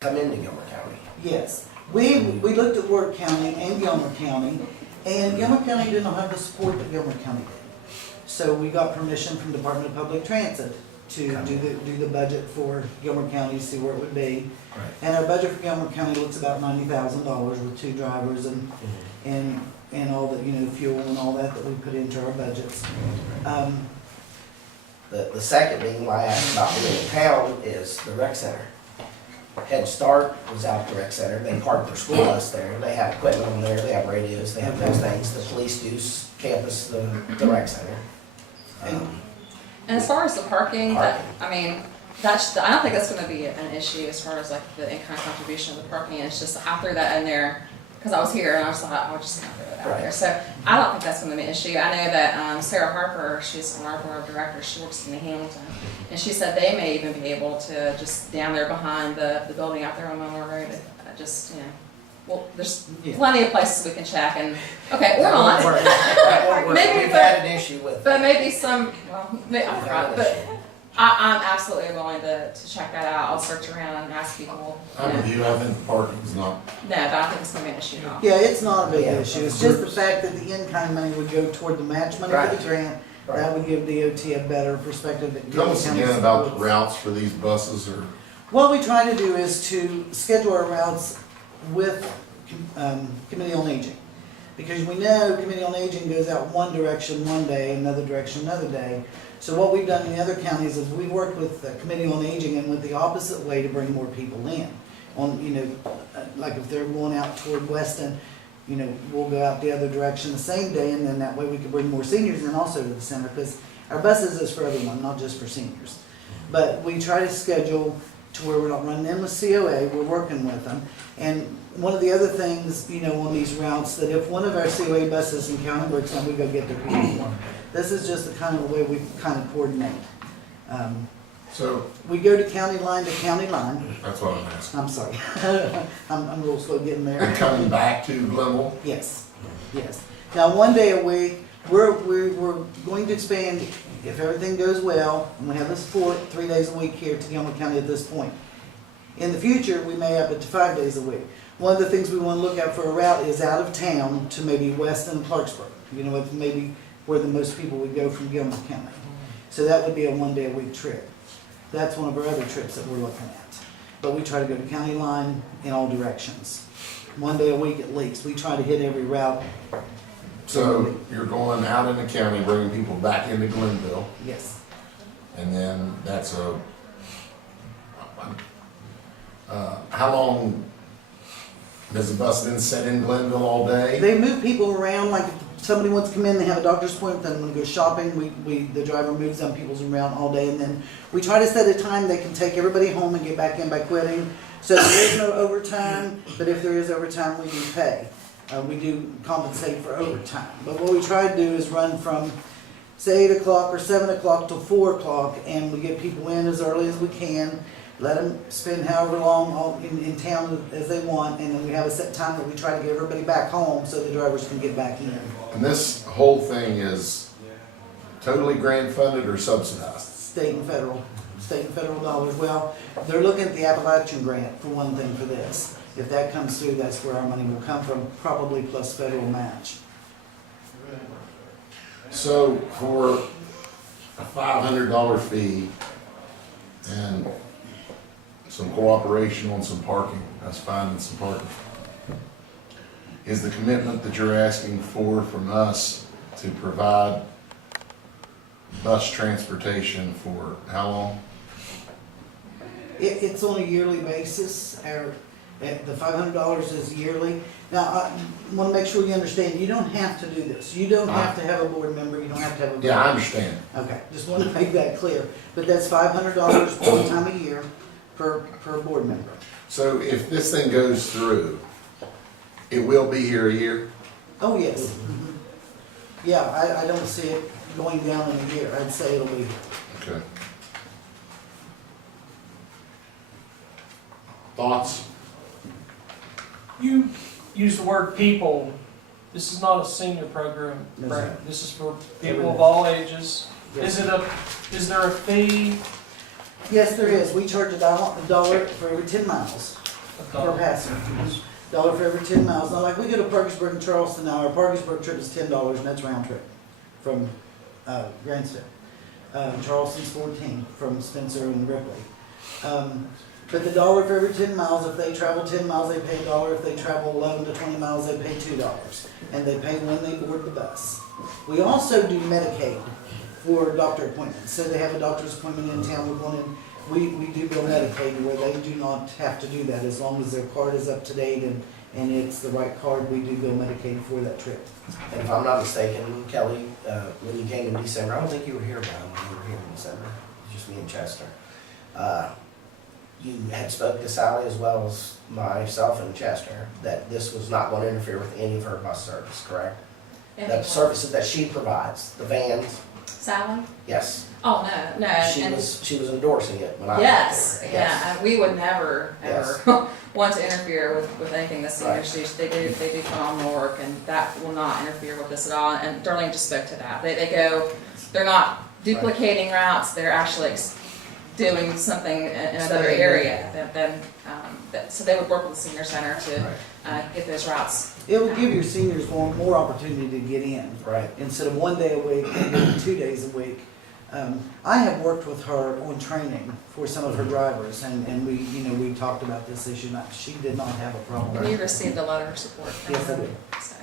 come into Gilmer County. Yes, we looked at Ward County and Gilmer County, and Gilmer County did not have the support that Gilmer County did. So we got permission from Department of Public Transit to do the budget for Gilmer County, see where it would be. Right. And our budget for Gilmer County looks about $90,000 with 2 drivers and all the, fuel and all that we put into our budgets. The second thing why I asked about being in town is the rec center. Head Start was out at the rec center. They parked their school bus there. They have equipment on there. They have radios. They have those things. The police use campus, the rec center. And as far as the parking, I don't think that's going to be an issue as far as like the in-kind contribution of the parking. It's just I threw that in there because I was here and I just thought I would just throw it out there. So I don't think that's going to be an issue. I know that Sarah Harper, she's on our board of directors. She works in the Hamilton, and she said they may even be able to just down there behind the building out there on Memorial Road. Well, there's plenty of places we can check and or not. Maybe we've had an issue with. But maybe some. Well, I forgot. But I'm absolutely willing to check that out. I'll search around and ask people. I'm with you. I think the parking's not. No, but I think it's going to be an issue at all. Yeah, it's not a big issue. It's just the fact that the in-kind money would go toward the match money for the grant. Right. That would give DOT a better perspective. Tell us again about the routes for these buses, or What we try to do is to schedule our routes with Committee on Aging. Because we know Committee on Aging goes out one direction one day, another direction another day. So what we've done in the other counties is we've worked with the Committee on Aging and went the opposite way to bring more people in. Like if they're going out toward Weston, we'll go out the other direction the same day, and then that way we can bring more seniors in also to the center, because our buses is for everyone, not just for seniors. But we try to schedule to where we're not running in with COA, we're working with them. And one of the other things, on these routes, that if one of our COA buses in county breaks down, we go get their people. This is just the kind of way we kind of coordinate. so We go to county line. that's what I'm asking. I'm sorry, I'm a little slow getting there. And coming back to Glenville, Yes. Now, one day a week, we're going to expand, if everything goes well, and we have the support, 3 days a week here to Gilmer County at this point. In the future, we may up it to 5 days a week. One of the things we want to look at for a route is out of town to maybe Weston and Clarksburg. It's maybe where the most people would go from Gilmer County. So that would be a 1 day a week trip. That's one of our other trips that we're looking at. But we try to go to county line in all directions. 1 day a week at least. We try to hit every route. so you're going out in the county, bringing people back into Glenville, Yes. and then that's how long does the bus then sit in Glenville all day? They move people around, like if somebody wants to come in, they have a doctor's appointment, then want to go shopping, the driver moves them people around all day, and then we try to set a time they can take everybody home and get back in by quitting. So there is no overtime, but if there is overtime, we do pay. We do compensate for overtime. But what we try to do is run from, say, 8 o'clock or 7 o'clock till 4 o'clock, and we get people in as early as we can, let them spend however long in town as they want, and then we have a set time that we try to get everybody back home so the drivers can get back in. And this whole thing is totally grant funded or subsidized? State and federal dollars. Well, they're looking at the Appalachian grant for one thing for this. If that comes through, that's where our money will come from, probably plus federal match. So for a $500 fee and some cooperation on some parking, that's finding some parking, is the commitment that you're asking for from us to provide bus transportation for how long? It's on a yearly basis. The $500 is yearly. Now, I want to make sure you understand, you don't have to do this. You don't have to have a board member. You don't have to have a board. Yeah, I understand. Okay, just want to make that clear. But that's $500 one time a year per board member. So if this thing goes through, it will be here a year? Oh, yes. Yeah, I don't see it going down in a year. I'd say it'll be. Okay. Thoughts? You use the word people. This is not a senior program, No, right? sir. This is for people of all ages. Yes. Is there a fee? Yes, there is. We charge $1 for every 10 miles. per passenger. Dollar for every 10 miles. Now, like we go to Parkersburg and Charleston now, our Parkersburg trip is $10 and that's round trip from Grandstone. Charleston's 14 from Spencer and Ripley. But the dollar for every 10 miles, if they travel 10 miles, they pay $1. If they travel 11 to 20 miles, they pay $2. And they pay when they board the bus. We also do Medicaid for doctor appointments. So they have a doctor's appointment in town, we're going in, we do bill Medicaid where they do not have to do that. As long as their card is up to date and it's the right card, we do bill Medicaid for that trip. And if I'm not mistaken, Kelly, when you came in December, I don't think you were here, Brown, when you were here in December, it was just me and Chester. You had spoke to Sally as well as myself and Chester, that this was not going to interfere with any of her bus service, correct? The services that she provides, the vans, Sally? yes. Oh, no, She and was endorsing it when I yes, went there. yeah, and we would never, ever want to interfere with anything the seniors do. They do phenomenal work, and that will not interfere with this at all. And Darlene just spoke to that. They're not duplicating routes. They're actually doing something in another area. So they would work with the senior center to get those routes. It will give your seniors more opportunity to get in. Right. Instead of 1 day a week, maybe 2 days a week. I have worked with her on training for some of her drivers, and we talked about this issue. She did not have a problem. We received a letter of support from Yes, I them. did. So.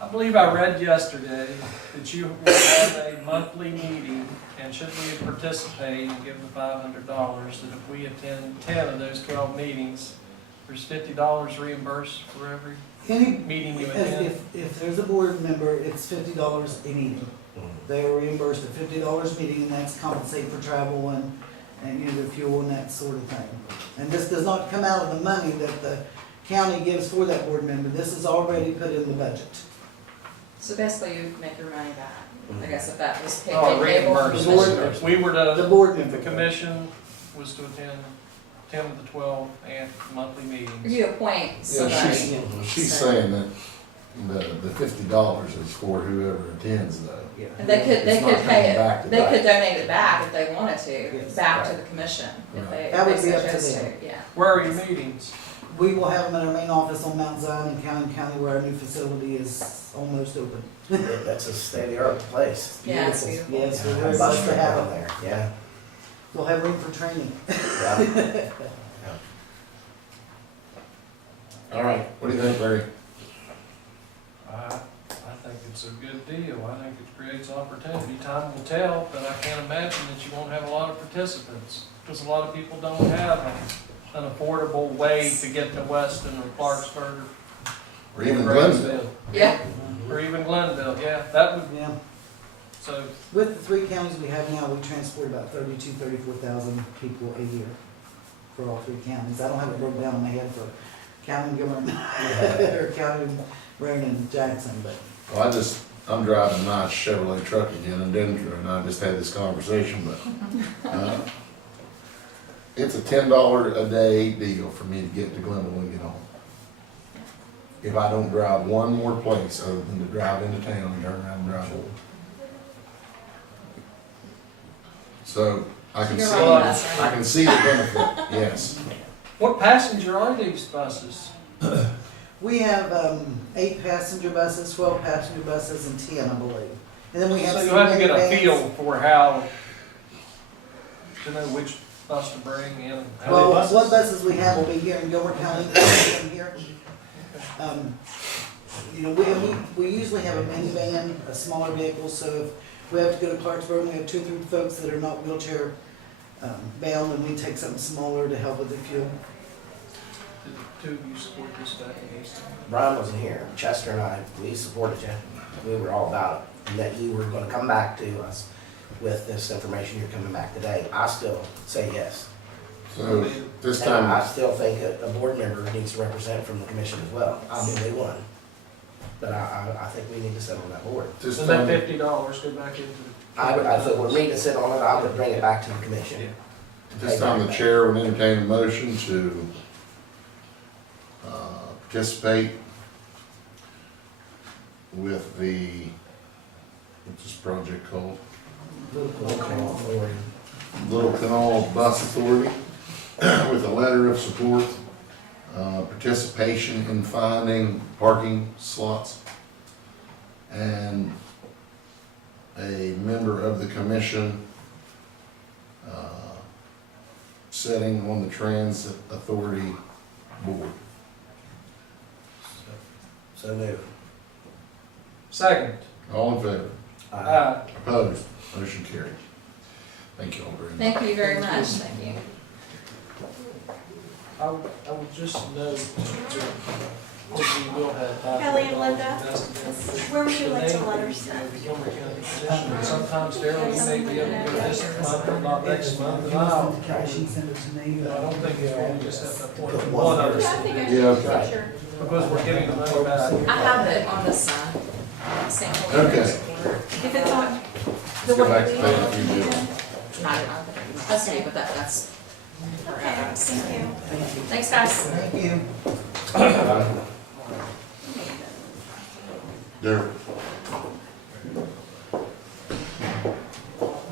I believe I read yesterday that you will have a monthly meeting, and should we participate and give the $500, that if we attend 10 of those 12 meetings, there's $50 reimbursed for every Any, meeting you attend. if there's a board member, it's $50 a meeting. They are reimbursed at $50 a meeting, and that's compensate for travel and the fuel and that sort of thing. And this does not come out of the money that the county gives for that board member. This is already put in the budget. So basically, you make your money back. I guess if that was paid. Oh, payable from reimbursed. the commissioners. If we were The to, board if the member. commission was to attend 10 of the 12 and monthly If meetings. you appoint Yeah, somebody. she's saying that the $50 is for whoever attends though. Yeah. And they could It's not pay coming back it, to they that. could donate it back if they wanted to, Yes. back to the commission, if they, That would if be they up to chose them. to, yeah. Where are your meetings? We will have them at our main office on Mount Zion in County where our new facility is almost open. That's a state-of-the-art place. Yeah, it's beautiful. Yes, we're Yeah, very bus blessed to trip have down it. there, yeah. We'll have room for training. Yeah. All right, What do you think, Larry? I think it's a good deal. I think it creates opportunity. Time will tell, but I can't imagine that you won't have a lot of participants. Because a lot of people don't have an affordable way to get to Weston or Clarksburg Or even Glenville? Yeah, or even Glenville. Yeah, that would, Yeah. so, With the 3 counties we have now, we transport about 34,000 people a year for all 3 counties. I don't have it broken down in my head for counting Gilmer or counting Rowan and Jackson, but Well, I'm driving a nice Chevrolet truck again in Denver, and I just had this conversation, but, it's a $10 a day deal for me to get to Glenville and get home. If I don't drive one more place other than to drive into town and turn around and drive home. So, I can You're see, running bus, right? I can see the benefit, yes. what passenger are these buses? we have 8 passenger buses, 12 passenger buses, and 10, I believe. And then we have So some you'll have to get a minivans. feel for how, to know which bus to bring in. How Well, many what buses we have will be here in Gilmer County, in here. We usually have a minivan, a smaller vehicle, so if we have to go to Clarksburg, and we have 2 or 3 folks that are not wheelchair bound, and we take something smaller to help with the fuel. Did the two of you support this back in Easton? Brian wasn't here. Chester and I, we supported you. We were all about it, and that you were gonna come back to us with this information. You're coming back today. I still say yes. So, this And I time, still think a board member needs to represent from the commission as well. I'm the only one. But I think we need to sit on that board. this So that time, $50 go back into the. If it were me to sit on it, I would bring it back to the commission. this time the chair would entertain a motion to, participate with the, what's this project called? Little Canal Bus Authority with a letter of support, participation in finding parking slots, and a member of the commission sitting on the Transit Authority Board. So move. Second. All in favor? Aye. Opposed? Motion carried. Thank you all very much. Thank you very much, thank you. I would just note that we will have. Kelly and Linda, $500 where would you like the name letters of sent? the Gilmer County position. And sometimes, Daryl, you may be able to go this month, but not next month, and I She sent it to me. don't think it's going to just have to appoint one other, Yeah, I think I should Yeah. take a picture. because we're getting the money back. I have it on this side. St. Okay. If it's on, Let's go back to page a few bills. That's me, but that's. okay, thank you. Thanks, guys. Thank you. There.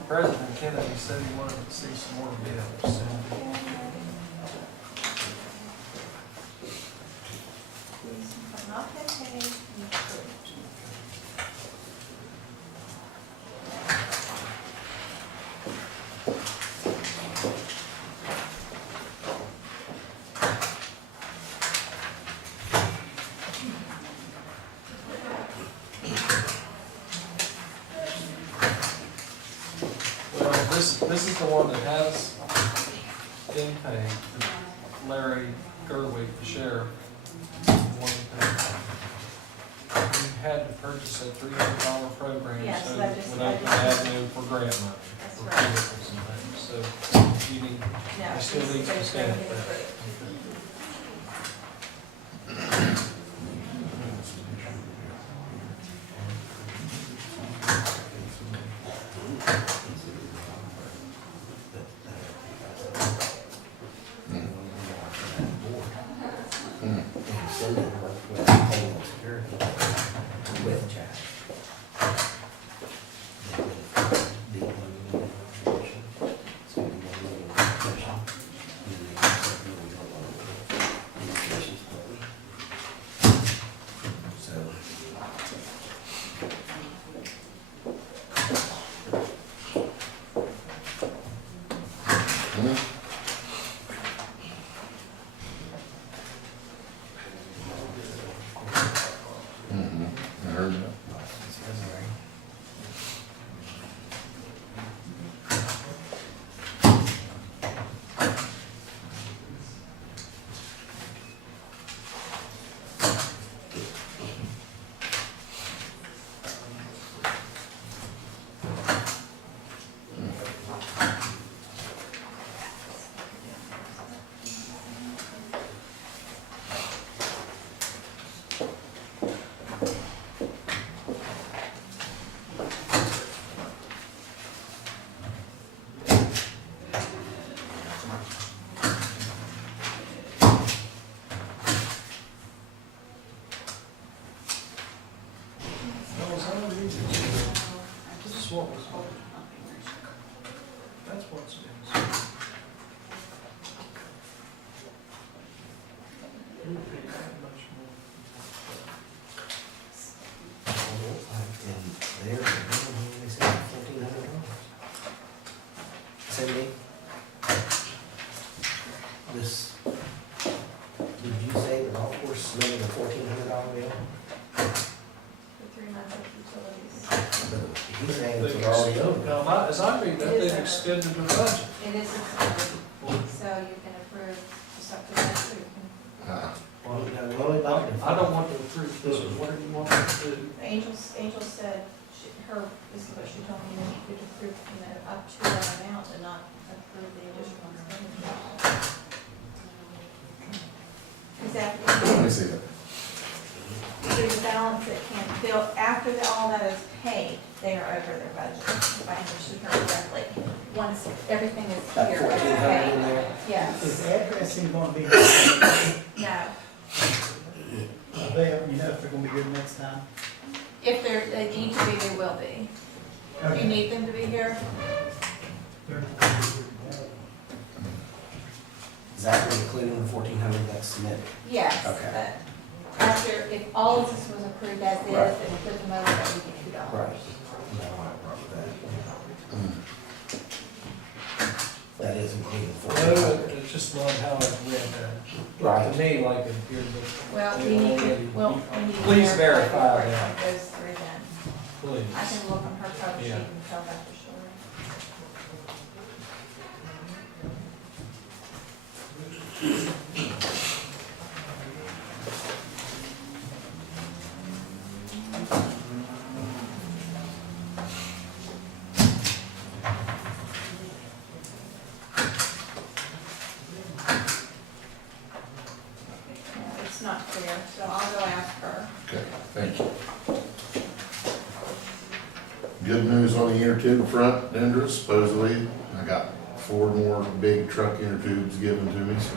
President Kennedy said he wanted to see some more bills. So well, this is the one that has been paid. Larry Gerwig, the sheriff, wanted to pay. We had to purchase a $300 program, Yes, so I just- with I open just- avenue for grant money, for That's right. vehicles and things, so you need, No, you still need to stand for that. With Jack. I heard that. This is what was, that's what's been. It would be that much more. And there, they said $1,400. Cindy? This, did you say the golf course submitted a $1,400 bill? The 3 months of utilities. He's saying it's already over. Now, as I read that, they've extended the budget. It is extended, so you can approve just up to next week. Well, you know, we only bought it. I don't want to approve this, but what do you want me to do? Angel said, this is what she told me, that you could approve, up to that amount and not approve the additional expenditure. Exactly. Let me see that. There's a balance that can't, after all that is paid, they are over their budget, if I understood her correctly. Once everything is That here, 1,400 in there. yes, Is addressing going to be, no. you know if they're going to be here next time? If they need to be, they will be. Do you need them to be here? Is that including the 1,400 that's submitted? Yes, Okay. but after, if all of this was approved as is, Right. and we put them over, then we get $2. Right. No, I have a problem with that. That is including No, 1,400. it's just not how it's read there. Right. To me, like it appeared that. Well, they we need to, already- well, we need to. Please verify before it that. Goes through then. Please. I can look on her cover sheet Yeah. and tell that for sure. Yeah, it's not clear, so I'll go ask her. Okay, thank you. Good news on the inner tube front, Dendra, supposedly, I got 4 more big truck inner tubes given to me, so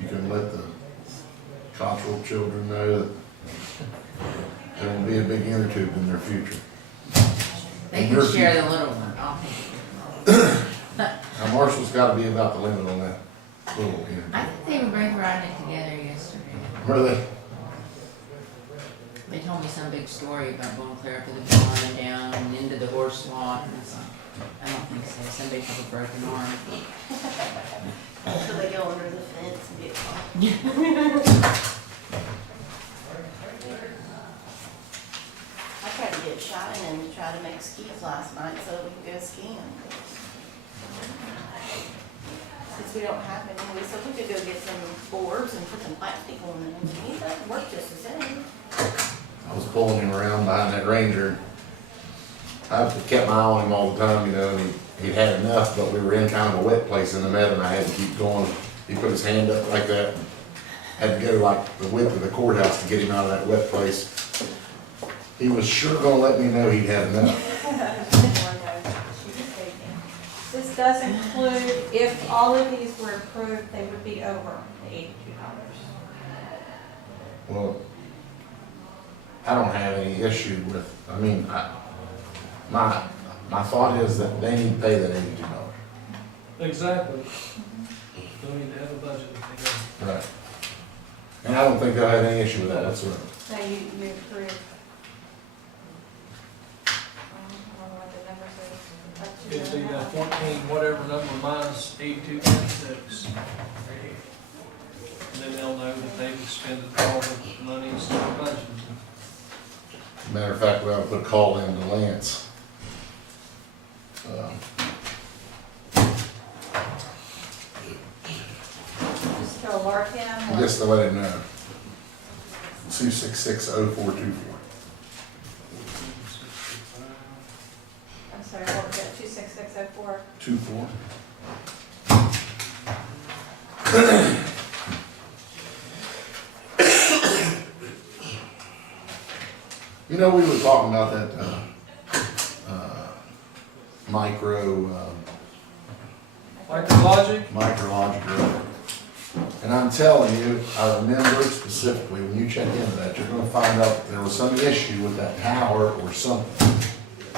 you can let the Cottrell children know that there will be a big inner tube in their future. They Your can share future. the little one, I'll take Now Marshall's gotta be about the limit on that little inner it. I tube. think they were both riding it together yesterday. Where they, They told me some big story about going clear up to the barn and down and into the horse lot, and I was like, I don't think so, somebody took a broken arm. So they go under the fence and get caught. I tried to get Shine and try to make skis last night so we could go skiing. Since we don't have any, we said we could go get some boards and put some plastic on them. To me, that would work just the same. I was pulling him around behind that Ranger. I kept my eye on him all the time, you know, and he had enough, but we were in kind of a wet place in the meadow and I had to keep going. He put his hand up like that, had to go like the width of the courthouse to get him out of that wet place. He was sure gonna let me know he'd had enough. This does include, if all of these were approved, they would be over the $82. Well, I don't have any issue with, my thought is that they need to pay that $82. Exactly. Don't need to have a budget if they don't. Right. And I don't think they'll have any issue with that whatsoever. So you approve. I don't know what the numbers are. Up to It'd be the- 14, whatever number minus 82.6. And then they'll know that they've expended all the monies in their budget. Matter of fact, we ought to put a call in to Lance. Just to alert him. or- Just to let him know. 2660424. I'm sorry, what was it, 26604? 24. You know, we were talking about that, micrologic, and I'm telling you, I remember specifically, when you check into that, you're gonna find out that there was some issue with that tower or something.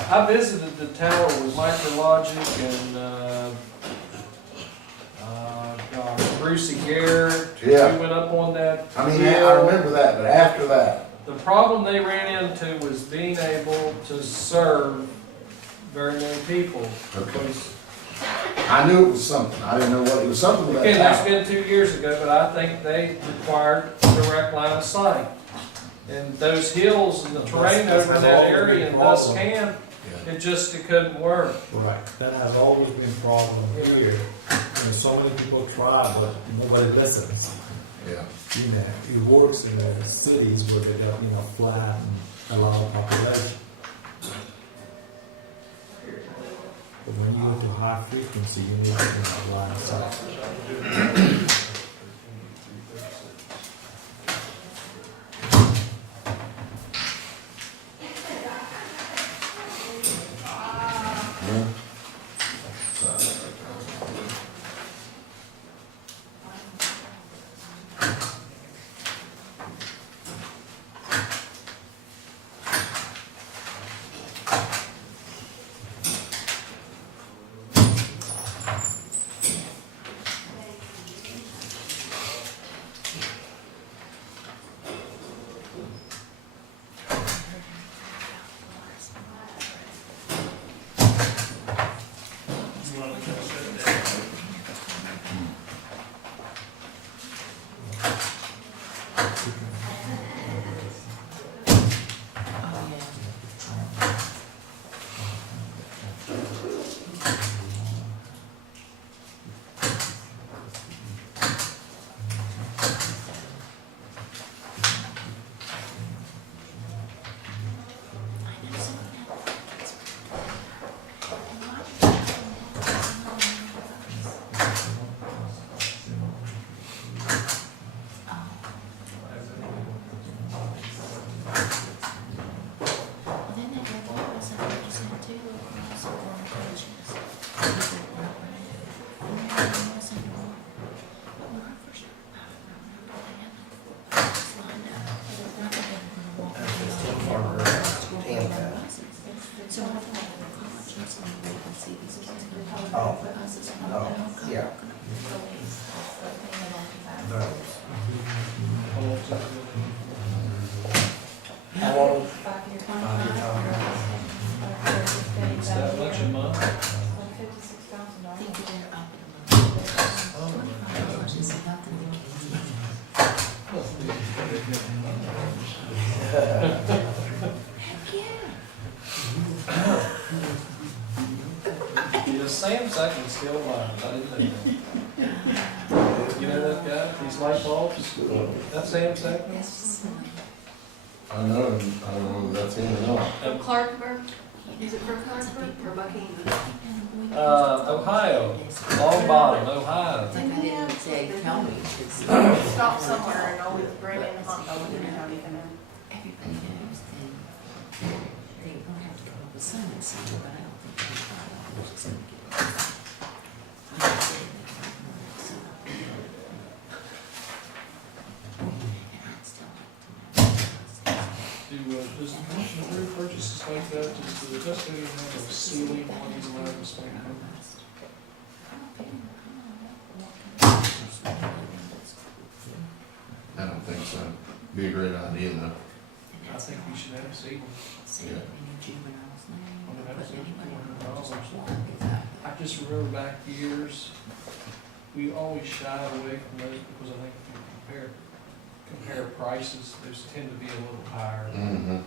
I visited the tower with Micrologic and, Brucey Garrett. Yeah. We went up on that. I mean, hill. I remember that, but after that, The problem they ran into was being able to serve very many people. Okay. Because, I knew it was something, I didn't know what, it was something with again, that that's tower. been 2 years ago, but I think they required direct line of sight. And those hills and the terrain over in that area in Buscan, Yeah. it couldn't work. Right, that has always been a problem here. And so many people try, but nobody listens. Yeah. You know, it works in the cities where they got, flat and a lot of population. But when you go to high frequency, you need to have line of sight. Yeah. finally gonna sit down. Oh, yeah. Oh, oh, yeah. How long? Five-year It's that much a month? Think $56,000. they're up in a month. $25 is nothing to kids. Heck, yeah. Yeah, Sam Sackman's still alive, I didn't know that. You know that guy, these light bulbs? That's Sam Sackman? That's just silly. I know, I don't know if that's him or not. From Clarksburg? Is it from Clarksburg or Buckingham? Ohio, Long Bottom, Ohio. Like I didn't say, tell me, it's, Stop somewhere and always bring in hot dogs and everything. everybody knows, and they're gonna have to come up with some incentive, but I don't think $25 is gonna get it. I would say they can make more, so. And I'd still like to know. Does the commission approve purchases like that, does the custodian have a ceiling on his allowed to spend? I don't think so. Be a great idea though. I think we should have a ceiling. Say any juvenile's name, I mean, but that's anybody $400. I just remember back years, we always shied away from those because I think if you compare prices, those tend to be a little higher. Mm-hmm.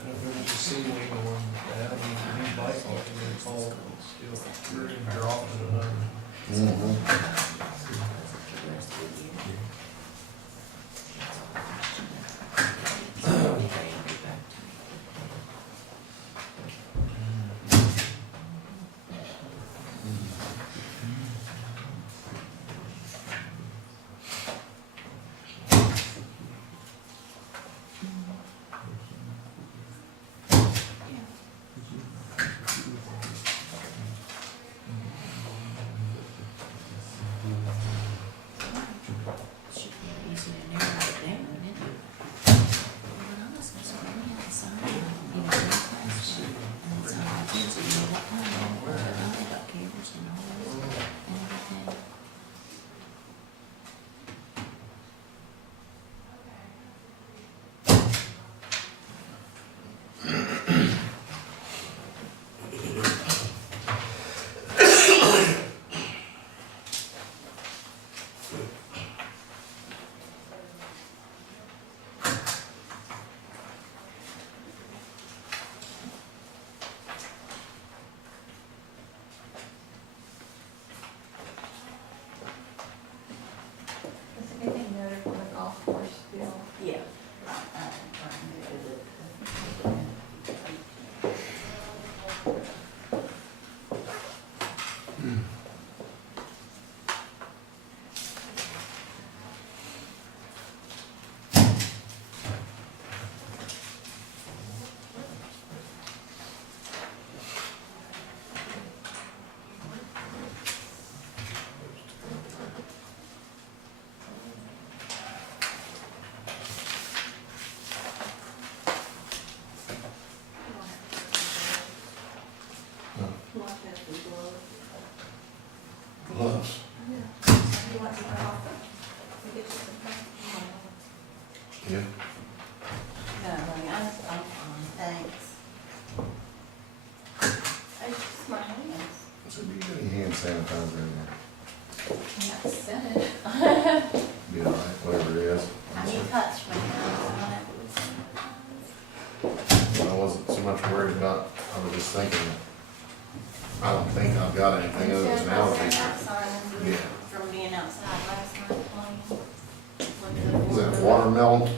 And if there was a ceiling on that, I mean, these light bulbs, I mean, it's all still, you're gonna drop it another. Mm-hmm. Should be easy to narrow it down, isn't it? When I was concerned, we had to sign, you know, the question, and it's on the agenda, you know, what kind, what about cables and all this, and everything. Is anything noted for the golf course bill? Yeah. You want that to go over? Gloves. You want to go off? We get you some. Yeah. No, honey, I'm fine, thanks. It's just my hands. So do you get any hand sanitizer in there? Yeah, said it. Be all right, whatever it is. I need touch my hands, I don't have to listen. I wasn't so much worried about, I was just thinking, I don't think I've got anything other than allergies. Yeah. From being outside last night playing. Is that watermelon?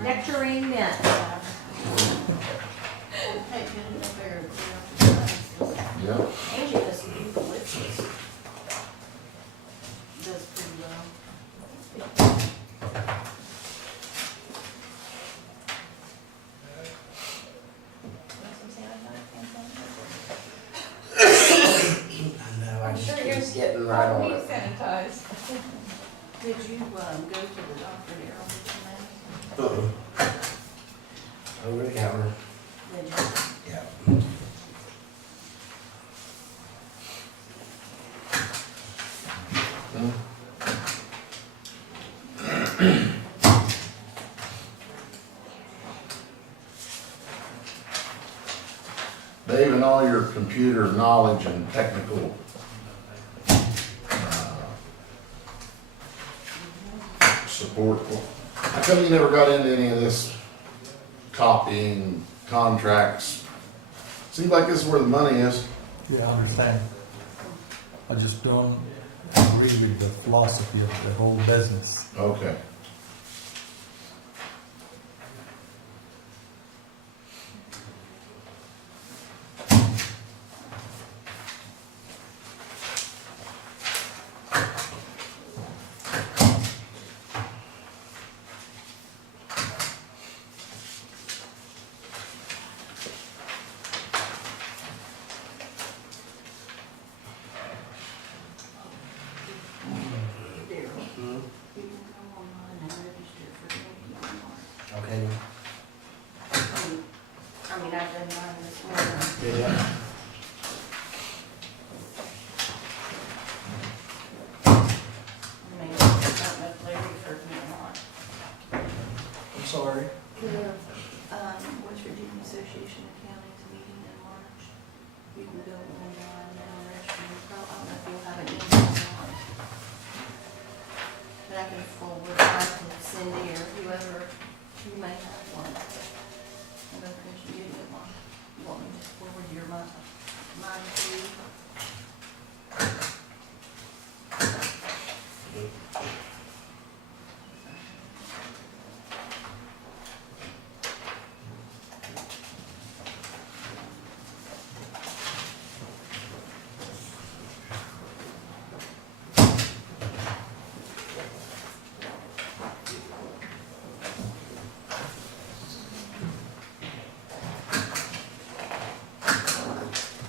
Nectarine mint. Hey, good enough there, clear up the Yeah. Angie does some beautiful lipsticks. Does pretty well. Want some sanitizer? I know, I just Sure, keep yours- getting right on We it. sanitize. Did you, go to the doctor there on the Over the counter. Did you? Yeah. Dave, in all your computer knowledge and technical support, how come you never got into any of this copying, contracts? Seems like this is where the money is. Yeah, I understand. I just don't agree with the philosophy of the whole business. Okay. You can go online and register for the Okay. I mean, I've done mine this morning. Yeah. I mean, I don't know if Larry heard me or not. I'm sorry. The, West Virginia Association of Counties meeting in March. You can go online and register. I don't know if you'll have an email or not. But I can forward, I can Cindy or whoever, you may have one. I don't know if you get one. You want me to forward your mine to you?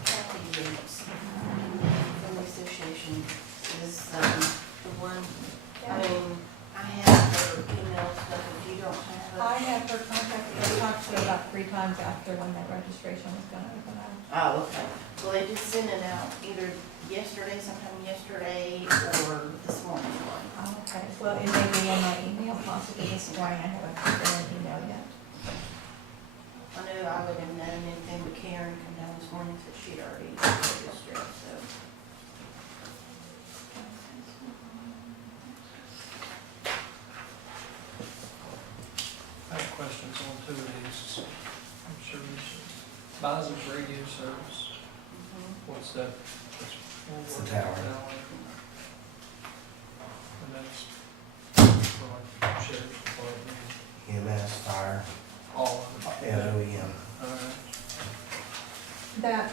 Kathy Yates from the association is, the one, I mean, I have her email stuff, if you don't have it. I have her contact, I talked to her about 3 times after when that registration was gonna open up. Oh, okay. Well, they just sent it out either sometime yesterday, or this morning. Oh, okay, well, it may be in my email possibly this morning, I haven't put in an email yet. I knew I would have known anything but Karen come down this morning, so she'd already registered, so. I have questions on 2 of these. I'm sure we should. Bisen's radio service, what's that? It's the tower. And that's for like sheriff's department, EMS, fire, all of it. and OEM. Alright. That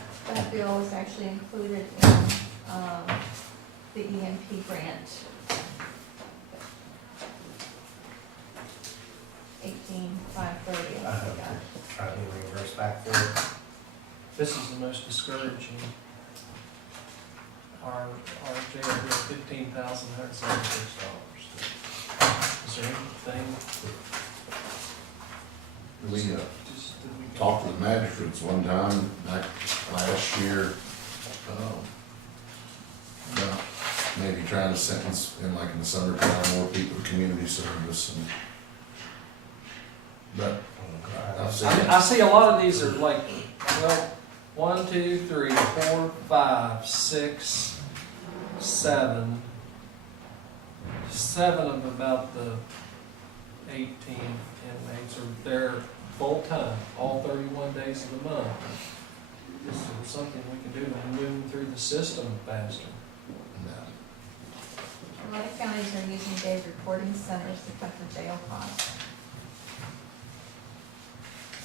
bill is actually included in, the EMP grant. 18,530, I think I got. Try to be reimbursed back for it. This is the most discouraging. Our jail bill, $15,176. Is there anything, We, just, did we? talked to the magistrates one time, back last year, about maybe trying to sentence in like in the summertime, more people to community service and, but I've seen it. I see a lot of these are like, well, 1, 2, 3, 4, 5, 6, 7. 7 of about the 18 inmates are there full-time, all 31 days of the month. Is there something we can do to move them through the system faster? A lot of counties are using day reporting centers to cut the jail costs.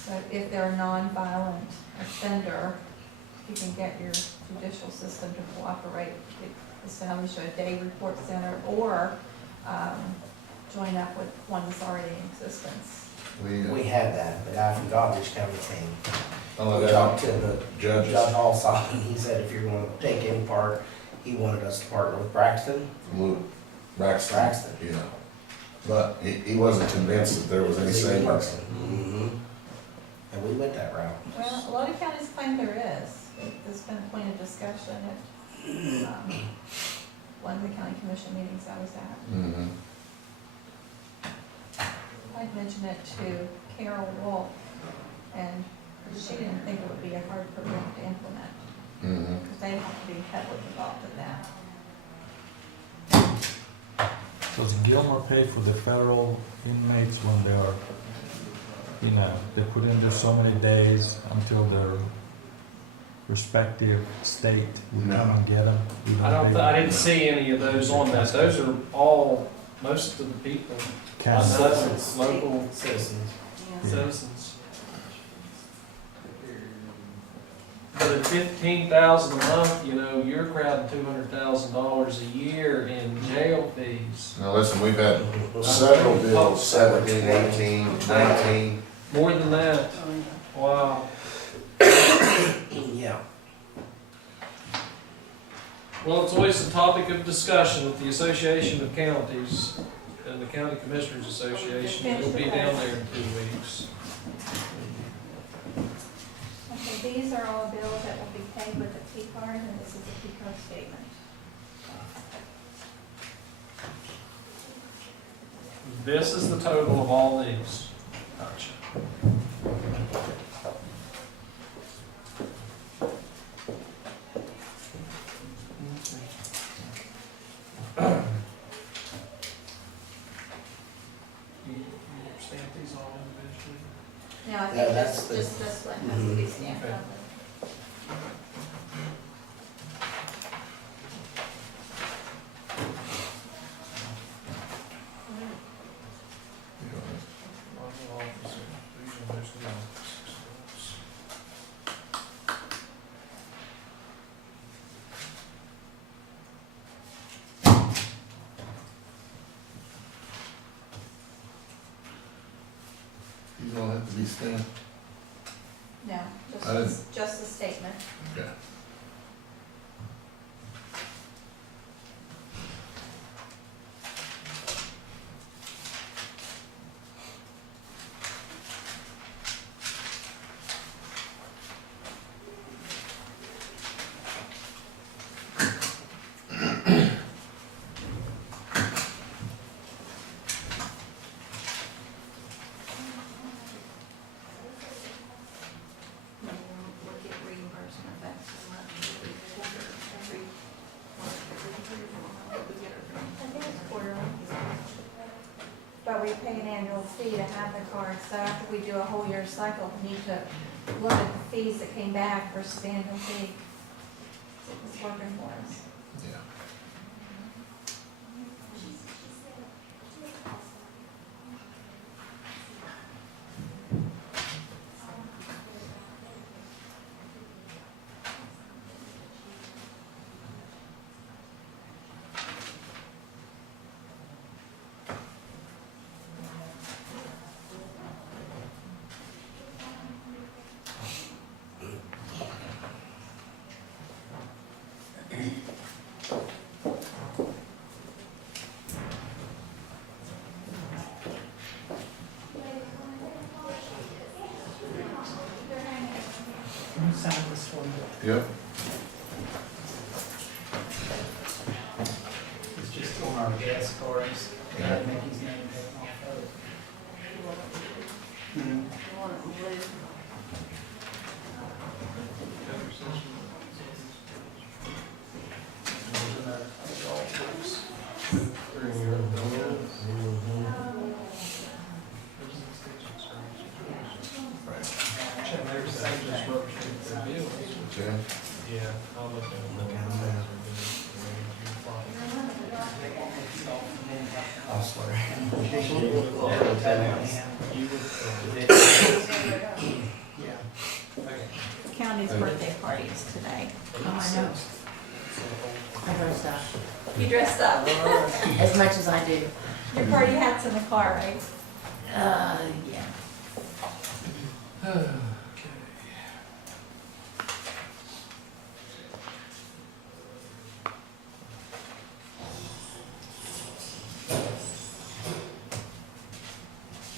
So if they're a non-violent offender, you can get your judicial system to cooperate, establish a day report center, or join up with one that's already in existence. We had that, but after Goderich County came, Oh, we that talked to the judges. Judge Allsop, and he said if you're gonna take any part, he wanted us to partner with Braxton. Luke, Braxton. Braxton. Yeah. But he wasn't convinced that there was any savings. Mhm. And we went that route. Well, a lot of counties claim there is. There's been a point of discussion at one of the county commission meetings I was at. Mm-hmm. I'd mentioned it to Carol Wolf, and she didn't think it would be a hard program to implement, Mm-hmm. because they have to be heavily involved in that. Does Gilmer pay for the federal inmates when they are, they put in there so many days until their respective state will come and get them? I didn't see any of those on that. Those are all, most of the people, Citizens. local Citizens. Yeah. citizens. But at $15,000 a month, you're crowding $200,000 a year in jail fees. Now, listen, we've had several bills, 17, 18, 19. More than that. Oh, Wow. Yeah. Well, it's always a topic of discussion with the Association of Counties and the County Commissioners Association. We'll be down there in 2 weeks. Okay, these are all bills that will be paid with a P card, and this is a P card statement. This is the total of all these. Gotcha. You stamp these all individually? No, I Yeah, think that's just, the- just this one has to be stamped Okay. on. These all have to be stamped. No, I didn't- just the statement. Okay. We'll get reimbursement back so much every quarter, every 3 or 4 months, we get it from. I think it's quarterly. But we pay an annual fee to have the card, so after we do a whole year cycle, we need to look at the fees that came back versus the annual fee. It's working for us. Yeah. Sign this one. Yep. It's just on our gas cards. Yeah. Mickey's name taken off of it. You want it blue? Look at them now. I swear. County's birthday party is today. Oh, I know. I dressed up You dressed up. as much as I do. Your party hat's in the car, right? Yeah.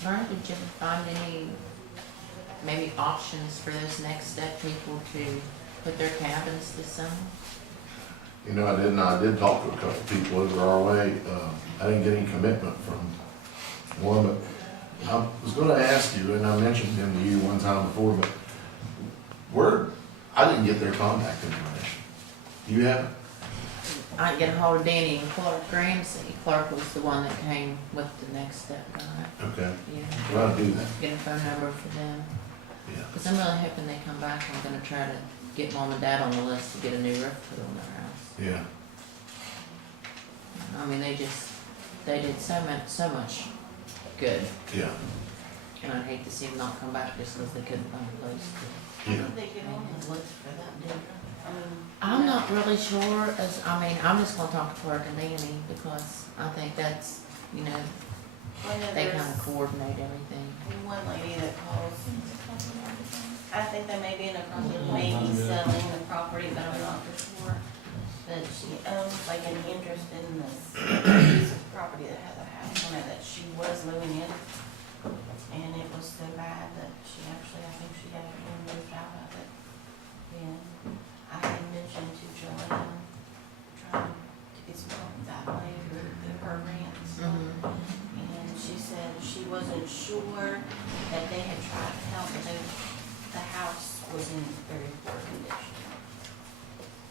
Lauren, did you ever find any, maybe options for those next step people to put their cabins this summer? You know, I didn't, I did talk to a couple people over our way. I didn't get any commitment from one, but I was gonna ask you, and I mentioned him to you one time before, but I didn't get their contact information. You have it? I can get a hold of Danny and Clark Ramsey. Clark was the one that came with the next step guy. Okay, Yeah, well, I'll do that, get a phone number for them. yeah. Because I'm really hoping they come back. I'm gonna try to get mom and dad on the list to get a new roof put on their house. Yeah, I mean, they did so much good. yeah, And I'd hate to see them not come back just because they couldn't find a place to. How yeah. did they get on the list for that dinner? I mean. I'm not really sure, I'm just gonna talk to Clark and Danny because I think that's, you know, I know they kind there's of coordinate everything. one lady that calls, I think they may be in the process of maybe selling the property, but I'm not for sure. That she owns like an interest in this piece of property that has a house on it that she was living in. And it was so bad that she actually, I think she got moved out of it. And I had mentioned to Joanne, trying to get some help that way through her grants. And she said she wasn't sure that they had tried to help, but the house was in very poor condition.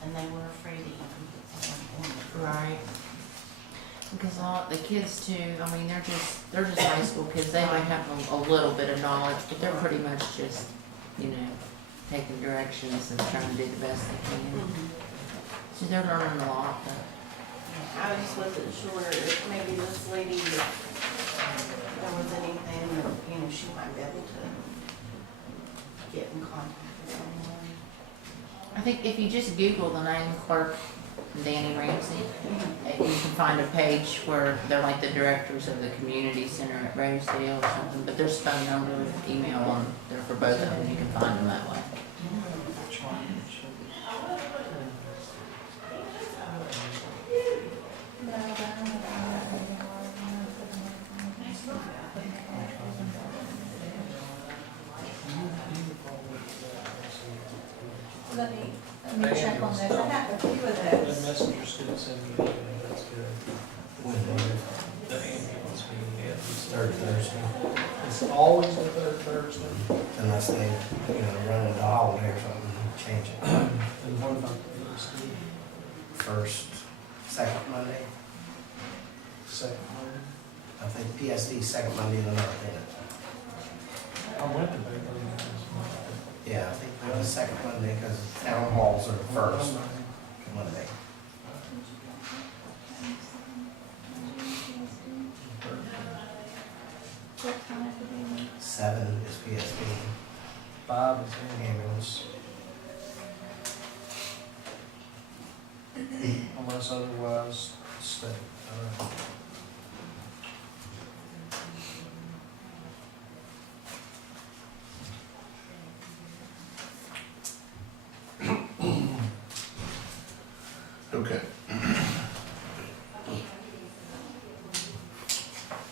And they were afraid to even put someone in it. Right. Because the kids too, I mean, they're just high school kids. They might have a little bit of knowledge, but they're pretty much just, you know, taking directions and trying to do the best they can. So they're learning a lot, but. I just wasn't sure if maybe this lady, if there was anything that, you know, she might be able to get in contact with someone. I think if you just Google the name Clark and Danny Ramsey, you can find a page where they're like the directors of the community center at Rosedale or something, but there's phone number, email on there for both of them. You can find them that way. Let me check on those. I have a few of The those. messenger student sent me an email, that's good. The ambulance meeting, it's Third Thursday, It's always the third Thursday. unless they, run into a holiday or something, change it. And what about the PSD? First, second Monday, Second one? I think PSD second Monday of the month, isn't it? I went to Baylor last month. Yeah, I think they're the second Monday, because town halls are the first Monday. What time do they meet? 7 is PSD. 5 is ambulance. Unless otherwise state. Okay.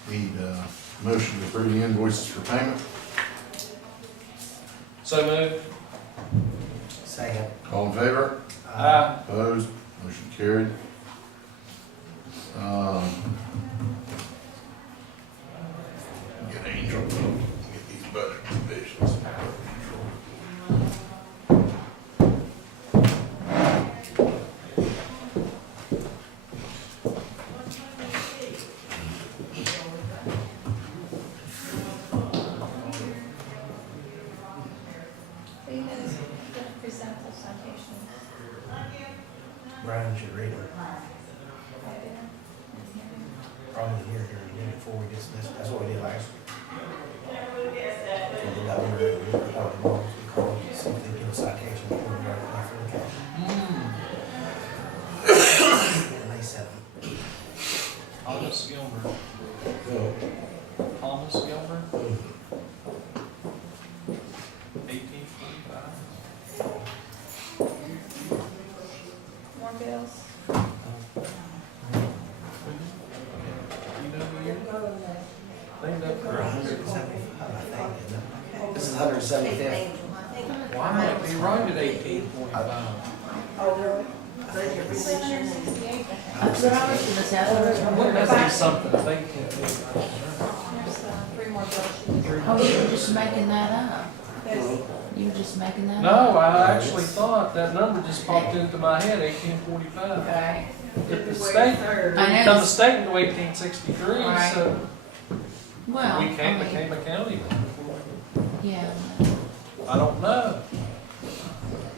Need a motion to approve the invoices for payment. So moved. Second. All in favor? Opposed? Motion carried. Get Angel, get these budget revisions. Are you gonna present the citations? Brian should read it. Probably here, again before we dismiss. That's what we did last week. We did that one, we reported wrongs, we called, see if they give a citation, we were right there for the county. And they said, Thomas Gilmer. Thomas Gilmer, 1845. More bills? You know the year? Cleaned up or 175, I think, isn't it? This is 175th. Well, I might be right at 1845. Budget revision. 768. That's what I was gonna say, I thought it was Wouldn't that be something, I think? There's, three more bills. Oh, you were just making that up. There's, You were just making that up? No, I actually thought that number just popped into my head, 1845. Okay. If the state, I become know. a state in 1863, Right. so Well, we I came, mean, became a county. yeah. I don't know.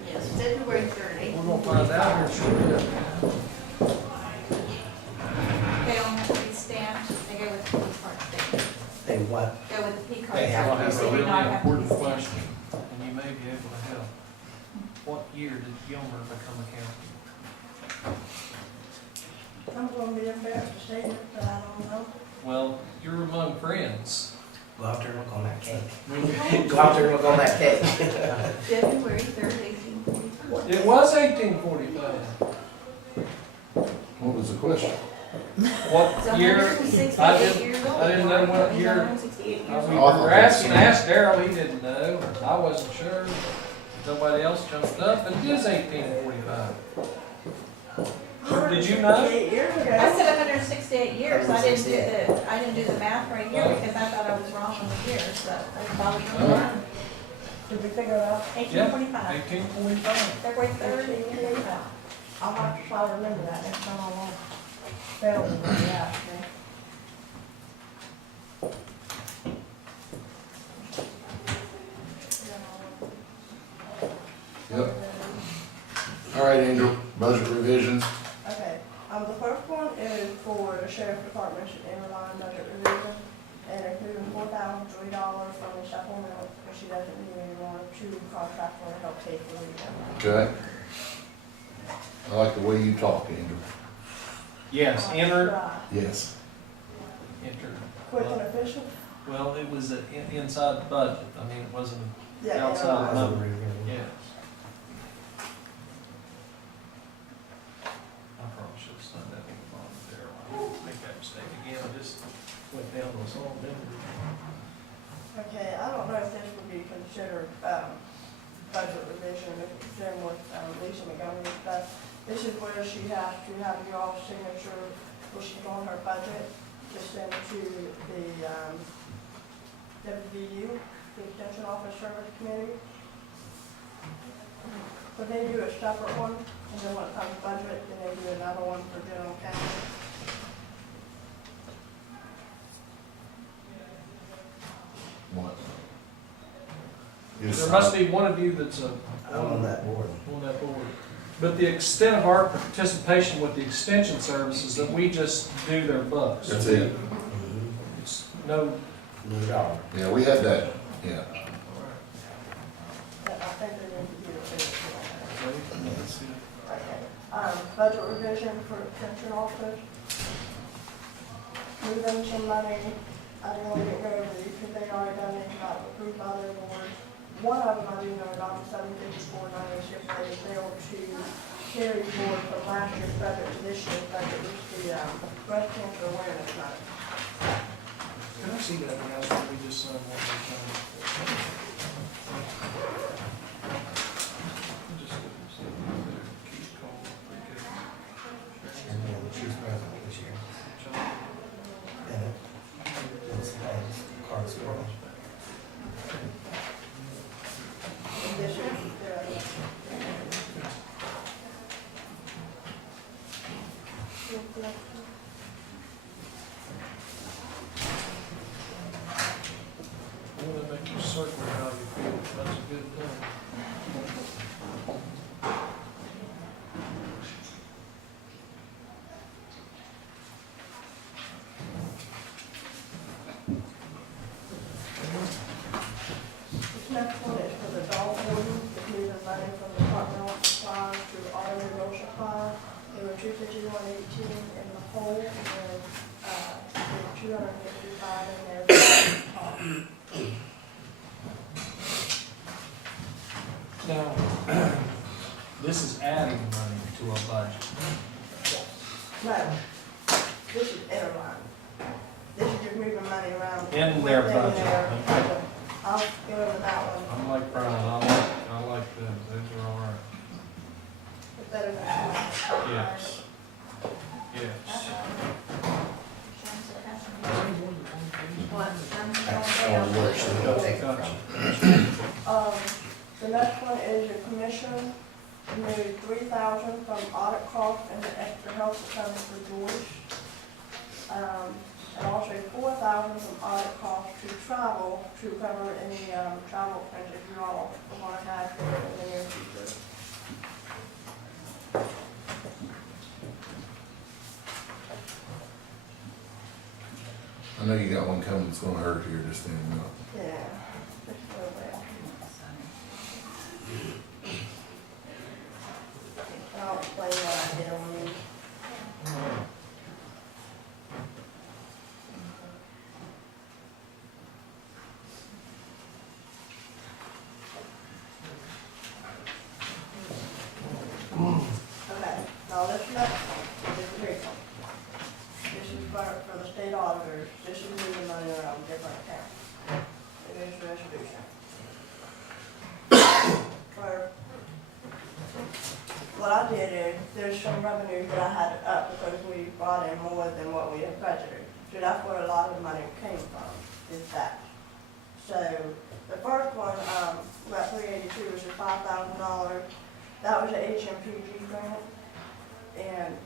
Yes, February 30. We're gonna find out here shortly. they don't have to be stamped, they go with the P card stamp. They what? Go with the P card They stamp. I have They a do really not have to be important stamped. question, and you may be able to help. What year did Gilmer become a county? I'm gonna be embarrassed to say it, but I don't know. Well, you're among friends. Go out there and look on that cake. Go out there and look on that cake. February 3rd, 1845. It was 1845. What was the question? It's What year? 168 years old. I didn't know what He's year. 168 I years mean, we old. were asking, asked Darrell, he didn't know, I wasn't sure. Nobody else jumped up, but it is 1845. Did you know? 8 years I ago. said 168 years, I didn't do the math right here because I thought I was wrong on the years, so I thought we were wrong. Did we figure it out? 1845, 1845. February 3rd, 1845. I'll have to try to remember that next time I want. Fail to remember that. Yep. All right, Angel, budget revisions. Okay, the first one is for the sheriff's department's interline budget revision, and including $4,003 from the supplemental, because she doesn't need anymore, to contract for help pay for legal. Okay. I like the way you talk, Angel. Yes, enter, Right. Yes. enter. Quick and efficient? Well, it was inside the budget, I mean, it wasn't, Yeah. Outside. interline. yes. I probably should have signed that on the bottom there. I didn't make that mistake again, I just went down to a song, didn't Okay, I don't know if this would be considered, budget revision, if it's same with, Lisa Montgomery stuff. This is where she has to have your signature, where she's on her budget, to send to the, WVU, the Extension Office Service Committee. But they do a separate one, and then when it comes to budget, then they do another one for general county. What? There must be one of you that's I'm on that board. on that board. But the extent of our participation with the extension services, that we just do their books. That's it. It's no, $1 million. Yeah, we had that, yeah. That I think they need to do it too. let's see. Okay, budget revision for extension office. Moving some money, I didn't want to go over these because they already done it, got approved by their board. One of them, I do know about the 754-96, they failed to carry forward from last year's budget to this year's budget, which is the breast cancer awareness month. Can I see that now, so we just signed one more time? Just keep calling. And then she's president this year. And it's Carl Squirrel. And this year, I want to make you certain how you feel, that's a good thing. $251.18 in the hole, and, $255 in there for the Now, this is adding money to our budget. No, this is interline. This is just moving money around. In their within budget, their okay. budget. I'll go over that one. I'm like Brian, I like them, those are all right. It's better than that. Yes. Yes. That's on the work, so we don't take it from. The next one is your commission. We moved $3,000 from audit costs and the extra help accounting for George. And also $4,000 from audit costs to travel to cover any travel expenses you all want to have in the near future. I know you got one coming that's gonna hurt here just in a minute. Yeah, just a little bit. I'll explain what I did on these. Okay, now this next one is a big one. This is for the state auditors, this is moving money around different accounts. It is resolution. For, what I did is, there's some revenues that I had to up because we brought in more than what we had budgeted. So that's where a lot of the money came from, is that. So, the first one, about 382, was a $5,000. That was an HMPG grant, and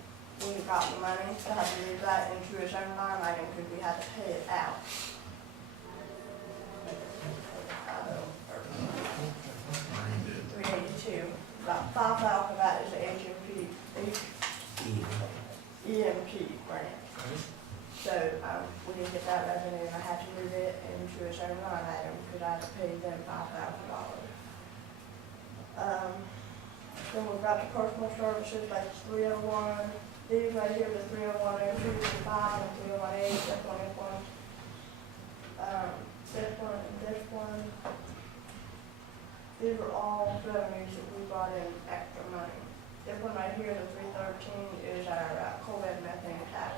we got the money, so I had to move that into its own line item because we had to pay it out. 382, about 5,000 of that is the EMP grant. So, we didn't get that revenue, and I had to move it into its own line item because I had to pay them $5,000. Then we've got the personal services, like 301, these right here, the 301, 02, 5, and 308, this one, this one. This one, and this one. These are all revenues that we brought in extra money. This one right here, the 313, is our COVID methane tax,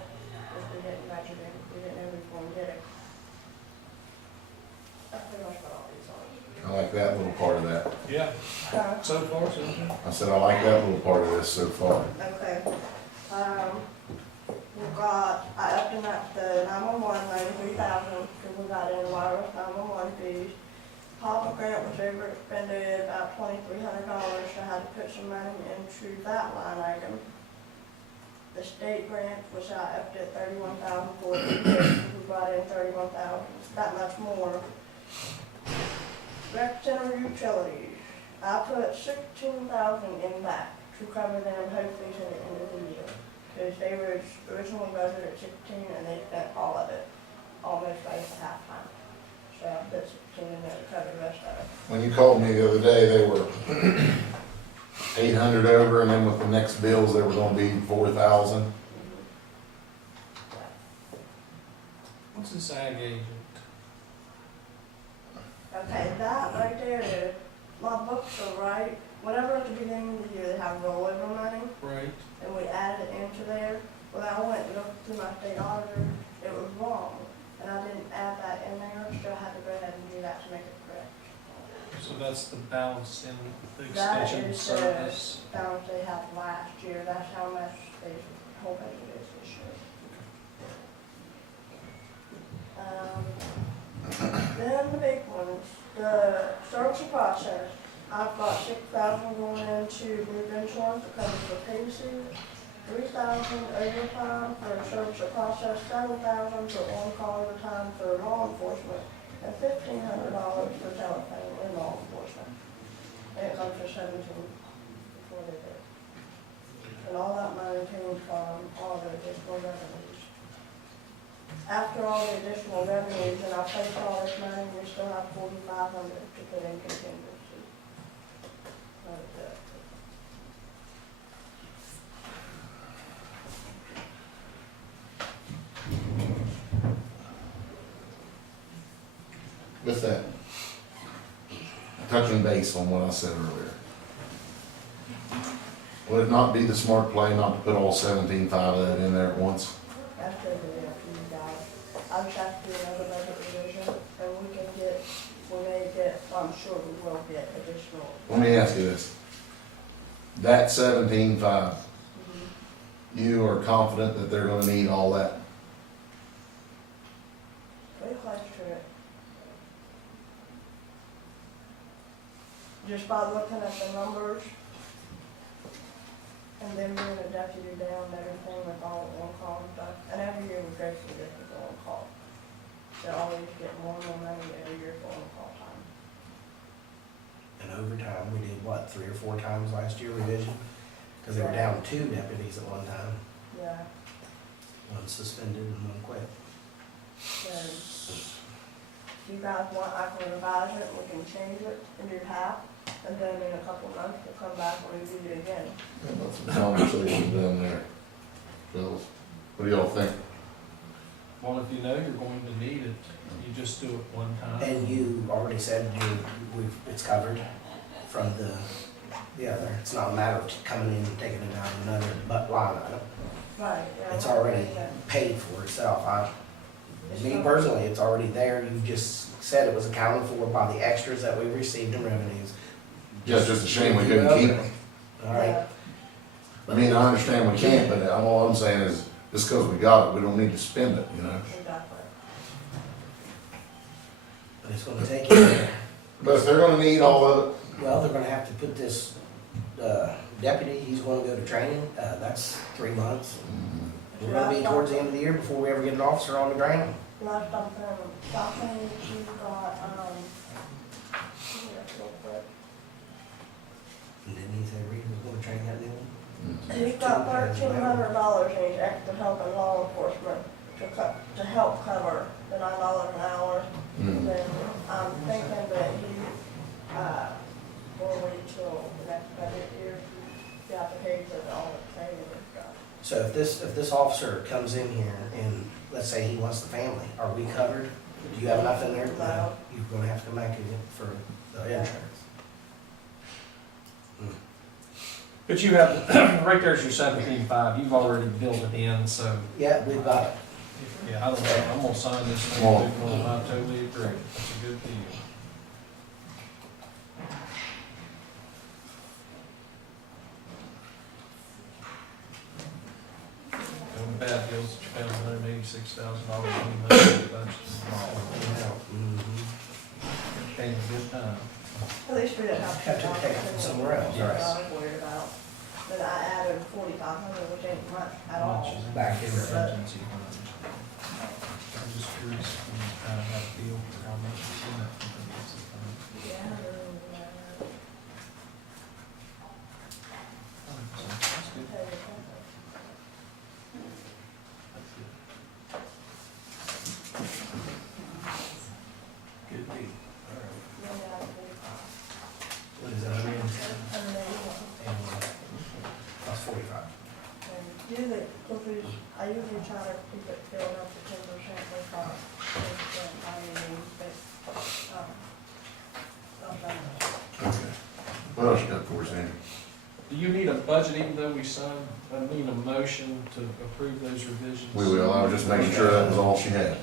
which we didn't budget in, we didn't know we were going to get it. That's pretty much what all these are. I like that little part of that. Yeah, so far, so good. I said, I like that little part of this so far. Okay. We've got, I upped in that, the 911 line, 3,000, because we got in wireless 911 fees. Papa grant was over expended about $2,300, so I had to put some money into that line item. The state grant, which I upped at $31,000 for, we brought in $31,000, that much more. Rec center utilities, I put $16,000 in that to cover them hopefully to the end of the year. Because they were originally budgeted at 16 and they spent all of it, almost by halftime. So I put 16 in there to cover the rest of it. When you called me the other day, they were 800 over, and then with the next bills, they were gonna be 4,000. What's this ag agent? Okay, that right there is, my books are right. Whenever at the beginning of the year they have rollover money, Right. and we added it into there, when I went and looked through my state auditor, it was wrong. And I didn't add that in there, so I had to go ahead and do that to make it correct. So that's the balance in the That extension is service. the balance they had last year, that's how much they whole budget is this year. Then the big ones, the service and process. I've got $6,000 going into group insurance that covers the pay suit, $3,000 overtime for service and process, $7,000 for on-call overtime for law enforcement, and $1,500 for telephone in law enforcement. And it comes to 17 before they did. And all that money came from all the additional revenues. After all the additional revenues, and I placed all this money, we still have $4,500 to put in contingency. That is it. just that, touching base on what I said earlier. Would it not be the smart play not to put all 17.5 of that in there at once? That's totally up to you guys. I just have to do another budget revision, and we may get, I'm sure we will get additional. Let me ask you this. That 17.5, you are confident that they're gonna need all that? Pretty close to it. Just by looking at the numbers, and then being a deputy down and everything with all the on-call and stuff, and every year we go through this with on-call. They always get more and more money every year for on-call time. And overtime, we did what, 3 or 4 times last year revision? Because they were down 2 deputies at one time, Yeah, one suspended and one quit. so if you guys want, I can revise it, we can change it and do half, and then in a couple of months, we'll come back and review it again. That's some conversation down there. Fellas, what do y'all think? Well, if you know you're going to need it, you just do it one time. And you already said it's covered from the other. It's not a matter of coming in and taking it out of another but line item. Right, yeah. It's already paid for itself. Me personally, it's already there. You just said it was accounted for by the extras that we received in revenues. Yeah, it's just a shame we couldn't keep them. All right? I mean, I understand we can't, but all I'm saying is, just because we got it, we don't need to spend it, you know? Exactly. But it's gonna take you, But if they're gonna need all of it, well, they're gonna have to put this deputy, he's gonna go to training. That's 3 months. We're gonna be towards the end of the year before we ever get an officer on the ground. Last time, Stockton, she's got, yeah, real quick. And didn't he say Reed was gonna train that new one? He's got $1,300 in his extra help in law enforcement to help cover the $9 an hour. Mm. Then I'm thinking that he, will wait till the next budget year to get the pay for all the training and stuff. So if this officer comes in here and let's say he wants the family, are we covered? Do you have enough in there? No. You're gonna have to come back again for the insurance. But you have, right there's your 17.5, you've already built it in, so, Yeah, we've got it. yeah, I don't know, I'm gonna sign this thing, I totally agree, it's a good deal. The only bad deal is that you found $186,000 in money, that's came a good time. At least we didn't have Have to take it from somewhere else, Yeah, right. I was worried about. But I added 4,500, which ain't much at all. Much is Back in the emergency fund. I'm just curious, when you kind of have a feel for how much is in that emergency fund. Yeah, I really don't know. So, that's good. Tell you something. Good deal. Maybe I could- What is that, I mean, and then, that's 45. and usually, I usually try to keep it filled up to 10% with our, I mean, but, sometimes. okay. What else you got for us, Andy? Do you need a budget even though we signed, I need a motion to approve those revisions? We will, I was just making sure that was all she had.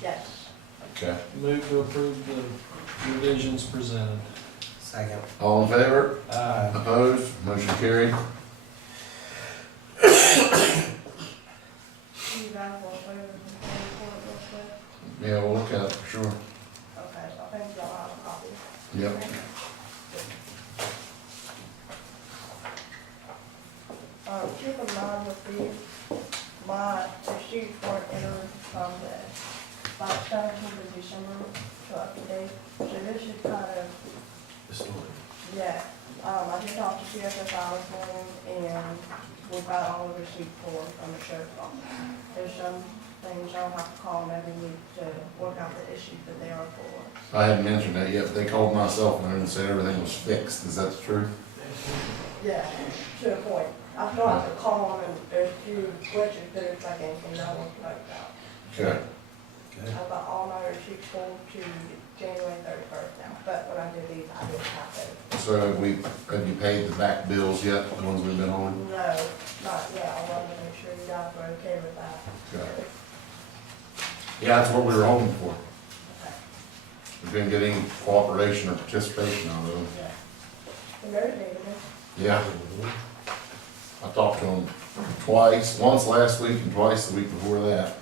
Yes. Okay. Move to approve the revisions presented. Second. All in favor? Opposed? Motion carried. You guys want to wait for it real quick? Yeah, we'll look at it for sure. Okay, so I think y'all have a copy. Yep. Keep in mind with the sheets weren't entered from the 17th of December to up to date. So this is kind of, Distorted. yeah, I just talked to CSSI this morning and we've got all the receipts from the sheriff's office. There's some things I'll have to call them every week to work out the issues that they are for. I hadn't mentioned that yet, but they called my cell phone and said everything was fixed. Is that true? Yeah, to a point. I still have to call them and there's a few glitches that it's like anything I want to know about. Okay. Good. But all nighter she's pulled to January 31st now, but when I did these, I didn't have those. So have you paid the back bills yet, the ones we've been on? No, not yet, I wanted to make sure you guys were okay with that. Okay. Yeah, that's what we were hoping for. Okay. We didn't get any cooperation or participation out of them. Yeah. The motivated me. Yeah, I talked to them twice, once last week and twice the week before that.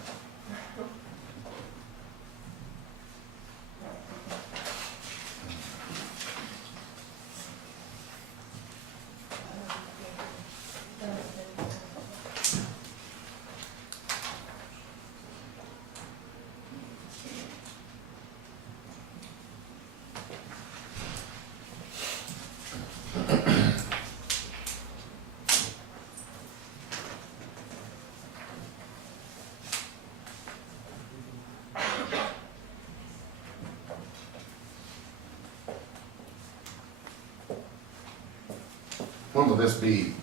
When will this be?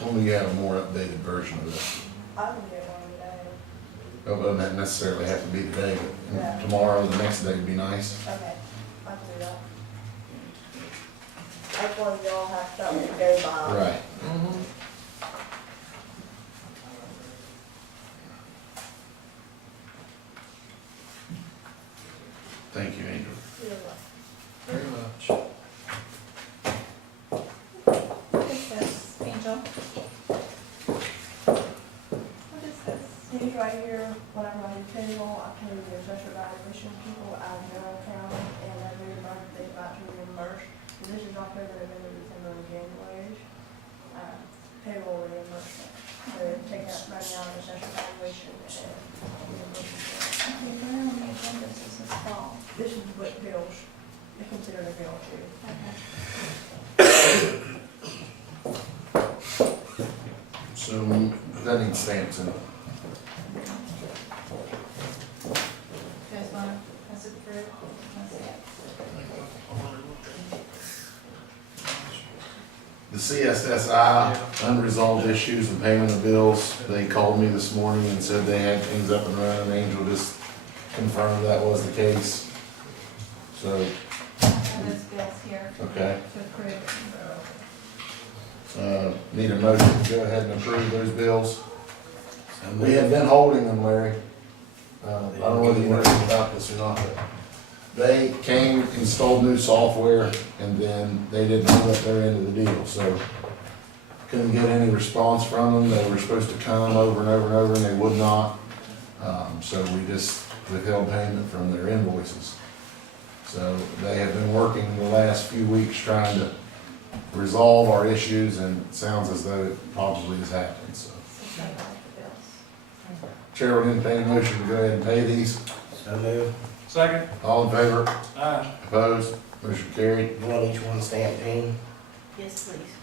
When will you have a more updated version of this? I can get one today. It doesn't that necessarily have to be today, but Yeah. tomorrow, or the next day would be nice. Okay, I can do that. I just wanted y'all to have something to go by. Right. Thank you, Angel. You're welcome. Very much. What is this, Angel? What is this? These right here, whenever I do payroll, I pay the assessor valuation people out of General County, and every month they about to reimburse. And this is October, November, December, and January. Payroll reimbursement. So take that money out of assessor valuation and reimburse it. Okay, where on the agenda does this fall? This is what bills, they consider the bill too. Okay. So that needs stamps in it. You guys wanna pass it through? Let's see it. The CSSI, unresolved issues and payment of bills, they called me this morning and said they had things up and running. Angel just confirmed that was the case. So, I have those bills here okay, to approve. need a motion to go ahead and approve those bills. We have been holding them, Larry. I don't know whether you know about this or not, but they came, installed new software, and then they didn't hold up their end of the deal, so couldn't get any response from them. They were supposed to come over and over and over, and they would not. So we just withheld payment from their invoices. So they have been working the last few weeks trying to resolve our issues, and it sounds as though it probably has happened, so. Since I got the bills. Chair would entertain a motion to go ahead and pay these. So moved. Second? All in favor? Aye. Opposed? Motion carried. You want each one stamped, Gene? Yes, please.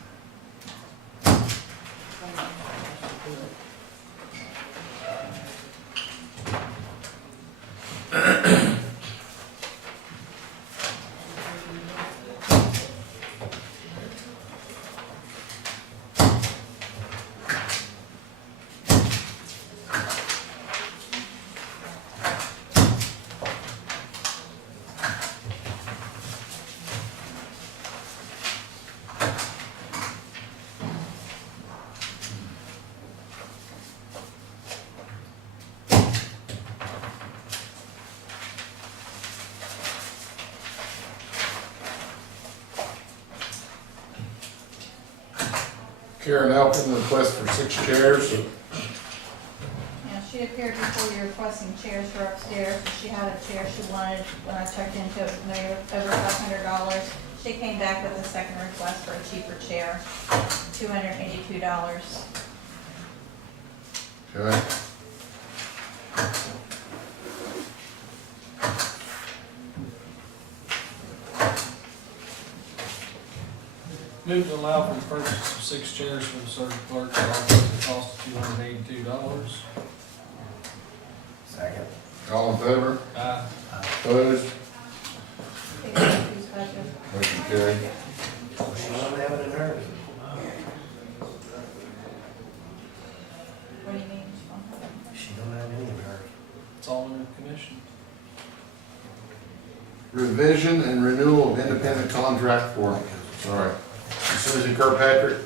Karen Elkin, request for 6 chairs. Yeah, she appeared before you requesting chairs for upstairs, and she had a chair she wanted when I checked into it, maybe over $500. She came back with a second request for a cheaper chair, $282. Okay. Move to allow for the purchase of 6 chairs for the circuit clerk at the cost of $282. Second. All in favor? Aye. Opposed? Who's budget? Motion carried. She don't have it in her. What do you mean? She don't have any of her. the commission. Revision and renewal of independent contract for, sorry, Susie Kirkpatrick.